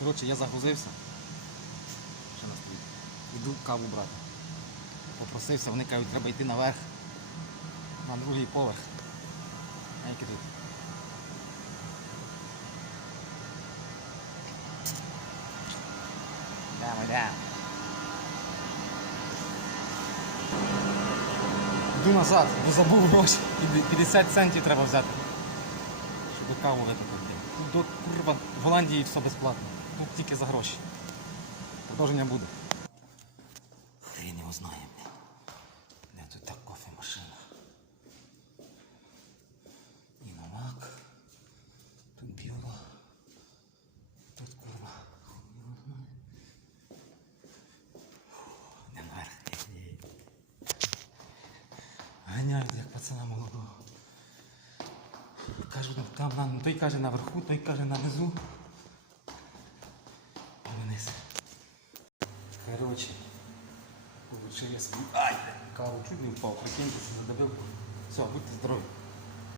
Коротше, я загрузився. Ще на стоїть. Іду каву брати. Попросився, вони кажуть, треба йти наверх. На другий поверх. А які тут? Йдемо, йдемо. Йду назад, бо забув гроші. 50 центів треба взяти. Щоб каву випити. Тут до курва в Голландії все безплатно. Тут тільки за гроші. Продовження буде. Хрін його знає, блін. Де тут так кофемашина? Іномак. Тут біло. Тут курва. Не наверх. Ганяють, як пацана молодого. Кажуть, ну, там на, той каже наверху, той каже на низу. А вниз. Короче, получив я. Ай! Каву чуть не впав, прикиньте, задавив. Все, будьте здорові.